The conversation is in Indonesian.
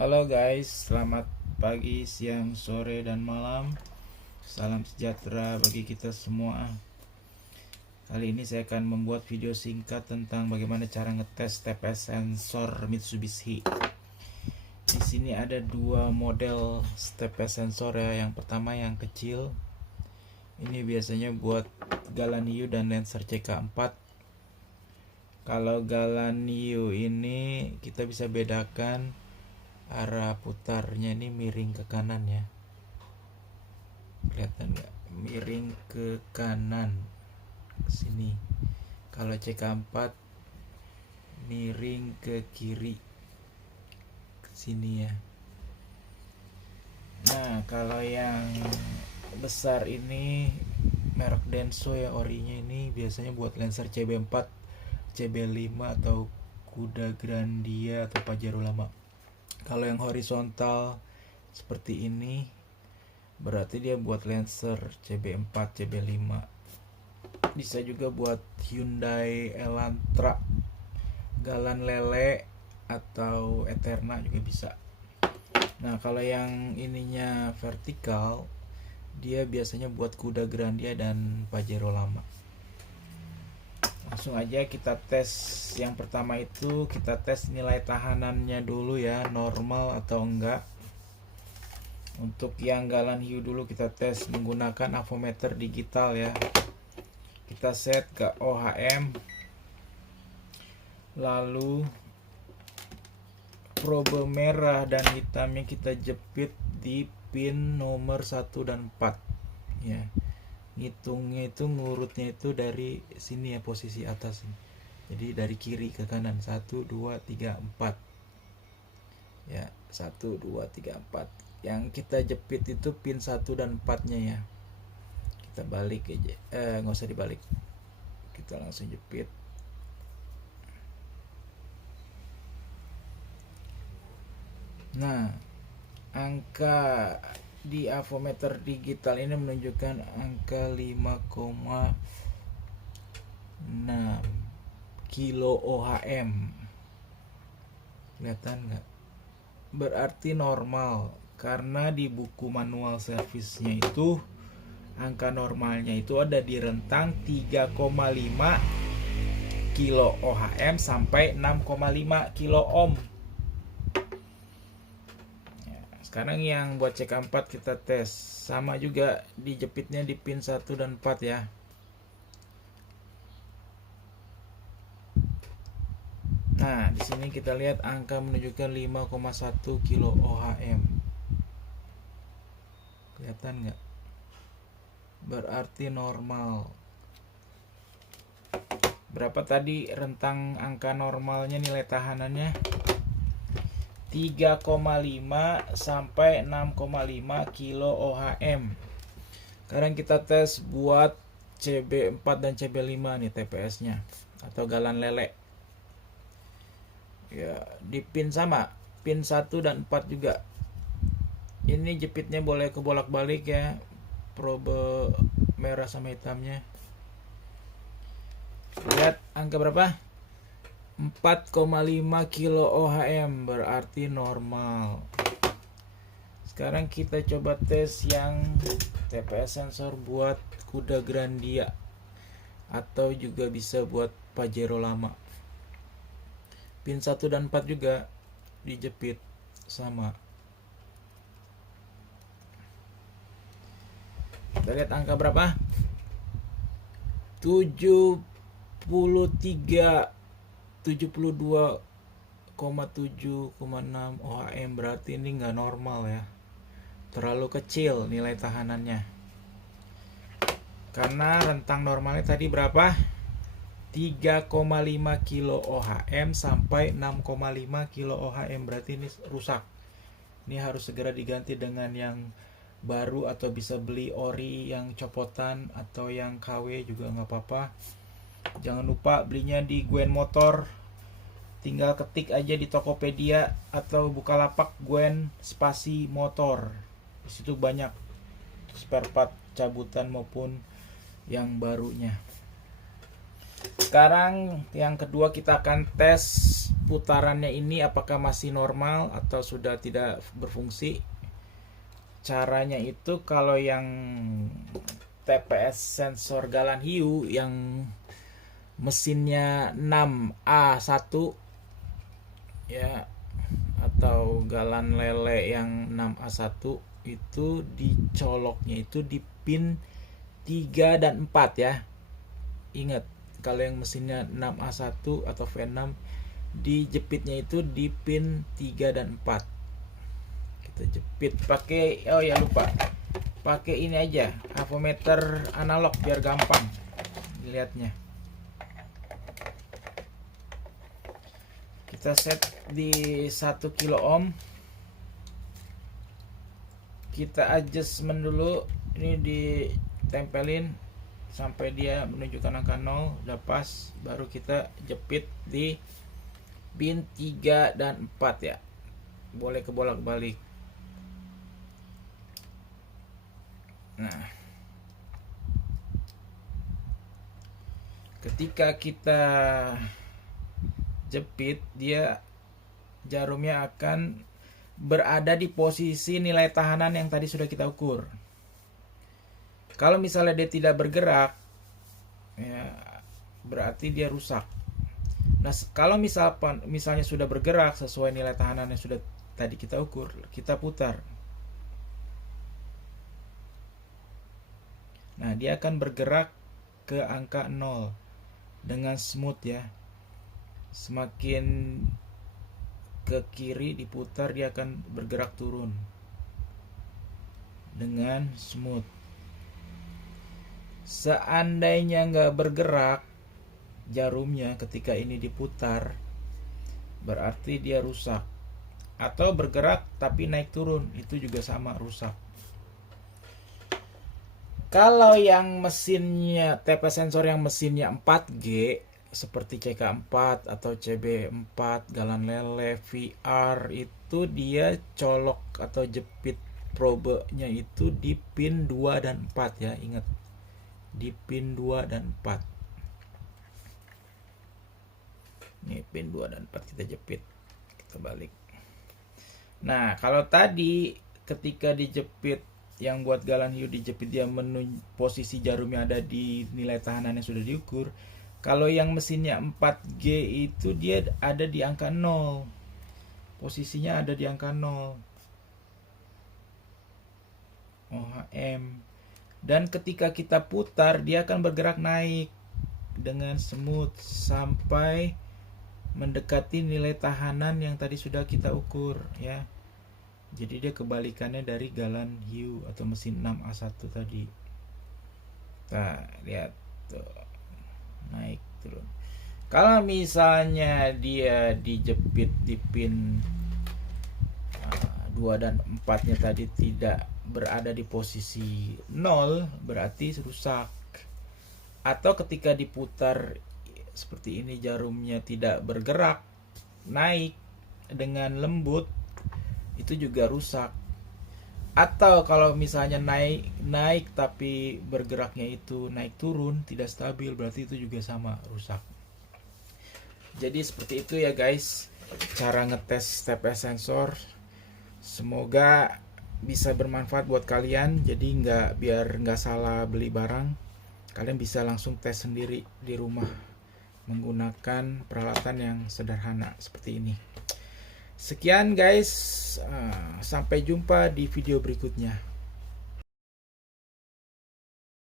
Halo guys, selamat pagi, siang, sore, dan malam. Salam sejahtera bagi kita semua. Kali ini saya akan membuat video singkat tentang bagaimana cara ngetes TPS sensor Mitsubishi. Di sini ada dua model TPS sensor ya. Yang pertama yang kecil. Ini biasanya buat Galaniu dan Lancer CK4. Kalau Galaniu ini kita bisa bedakan arah putarnya ini miring ke kanan ya, kelihatan nggak? Miring ke kanan ke sini. Kalau CK4 miring ke kiri ke sini ya. Nah kalau yang besar ini merek Denso ya, orinya ini biasanya buat Lancer CB4, CB5 atau Kuda Grandia atau Pajero lama. Kalau yang horizontal seperti ini berarti dia buat Lancer CB4, CB5. Bisa juga buat Hyundai Elantra, Galan Lele atau Eterna juga bisa. Nah kalau yang ininya vertikal dia biasanya buat Kuda Grandia dan Pajero lama. Langsung aja kita tes. Yang pertama itu kita tes nilai tahanannya dulu ya, normal atau enggak. Untuk yang Galaniu dulu kita tes menggunakan avometer digital ya. Kita set ke OHM, lalu probe merah dan hitamnya kita jepit di pin nomor 1 dan 4 ya. Ngitungnya itu ngurutnya itu dari sini ya, posisi atas ini. Jadi dari kiri ke kanan 1 2 3 4 ya, 1 2 3 4. Yang kita jepit itu pin 1 dan 4 nya ya. Kita balik aja, nggak usah dibalik, kita langsung jepit. Nah angka di avometer digital ini menunjukkan angka 5,6 kilo OHM. Kelihatan nggak? Berarti normal, karena di buku manual servisnya itu angka normalnya itu ada di rentang 3,5 kilo OHM sampai 6,5 kilo ohm. Sekarang yang buat CK4 kita tes. Sama juga dijepitnya di pin 1 dan 4 ya. Nah, di sini kita lihat angka menunjukkan 5,1 kilo OHM. Kelihatan nggak? Berarti normal. Berapa tadi rentang angka normalnya, nilai tahanannya? 3,5 sampai 6,5 kilo OHM. Sekarang kita tes buat CB4 dan CB5 nih TPS-nya atau Galan Lele. Ya, di pin sama, pin 1 dan 4 juga. Ini jepitnya boleh kebolak-balik ya, probe merah sama hitamnya. Lihat angka berapa? 4,5 kilo OHM, berarti normal. Sekarang kita coba tes yang TPS sensor buat Kuda Grandia atau juga bisa buat Pajero lama. Pin 1 dan 4 juga dijepit sama. Kita lihat angka berapa? 72,6 OHM, berarti ini nggak normal ya, terlalu kecil nilai tahanannya. Karena rentang normalnya tadi berapa? 3,5 kilo OHM sampai 6,5 kilo OHM, berarti ini rusak. Ini harus segera diganti dengan yang baru atau bisa beli ori yang copotan atau yang KW juga nggak apa-apa. Jangan lupa belinya di Gwen Motor. Tinggal ketik aja di Tokopedia atau Bukalapak Gwen spasi motor. Di situ banyak spare part cabutan maupun yang barunya. Sekarang yang kedua kita akan tes putarannya ini apakah masih normal atau sudah tidak berfungsi. Caranya itu kalau yang TPS sensor galon hiu yang mesinnya 6A1 ya, atau galon lele yang 6A1 itu dicoloknya itu di pin 3 dan 4 ya. Ingat, kalau yang mesinnya 6A1 atau V6 dijepitnya itu di pin 3 dan 4. Kita jepit pakai, oh ya lupa, pakai ini aja, avometer analog biar gampang dilihatnya. Kita set di 1 kilo ohm. Kita adjustment dulu, ini ditempelin sampai dia menunjukkan angka 0 udah pas, baru kita jepit di pin 3 dan 4 ya. Boleh kebolak-balik. Nah, ketika kita jepit, dia jarumnya akan berada di posisi nilai tahanan yang tadi sudah kita ukur. Kalau misalnya dia tidak bergerak, ya, berarti dia rusak. Nah, kalau misalnya sudah bergerak sesuai nilai tahanan yang sudah tadi kita ukur, kita putar. Nah, dia akan bergerak ke angka 0 dengan smooth ya. Semakin ke kiri diputar, dia akan bergerak turun dengan smooth. Seandainya nggak bergerak jarumnya ketika ini diputar, berarti dia rusak. Atau bergerak tapi naik turun, itu juga sama, rusak. Kalau yang mesinnya TP sensor yang mesinnya 4G seperti CK4 atau CB4, galon lele, VR, itu dia colok atau jepit probenya itu di pin 2 dan 4 ya, ingat, di pin 2 dan 4. Ini pin 2 dan 4 kita jepit, kita balik. Nah, kalau tadi ketika dijepit, yang buat galon hiu dijepit, dia posisi jarumnya ada di nilai tahanan yang sudah diukur. Kalau yang mesinnya 4G itu dia ada di angka 0. Posisinya ada di angka 0 ohm. Dan ketika kita putar, dia akan bergerak naik dengan smooth sampai mendekati nilai tahanan yang tadi sudah kita ukur ya. Jadi dia kebalikannya dari galon hiu atau mesin 6A1 tadi. Nah, lihat tuh, naik turun. Kalau misalnya dia dijepit di pin 2 dan 4 nya tadi tidak berada di posisi 0, berarti rusak. Atau ketika diputar seperti ini, jarumnya tidak bergerak naik dengan lembut, itu juga rusak. Atau kalau misalnya naik tapi bergeraknya itu naik turun, tidak stabil, berarti itu juga sama, rusak. Jadi seperti itu ya guys, cara ngetes TPS sensor. Semoga bisa bermanfaat buat kalian. Jadi biar nggak salah beli barang, kalian bisa langsung tes sendiri di rumah menggunakan peralatan yang sederhana seperti ini. Sekian guys, sampai jumpa di video berikutnya.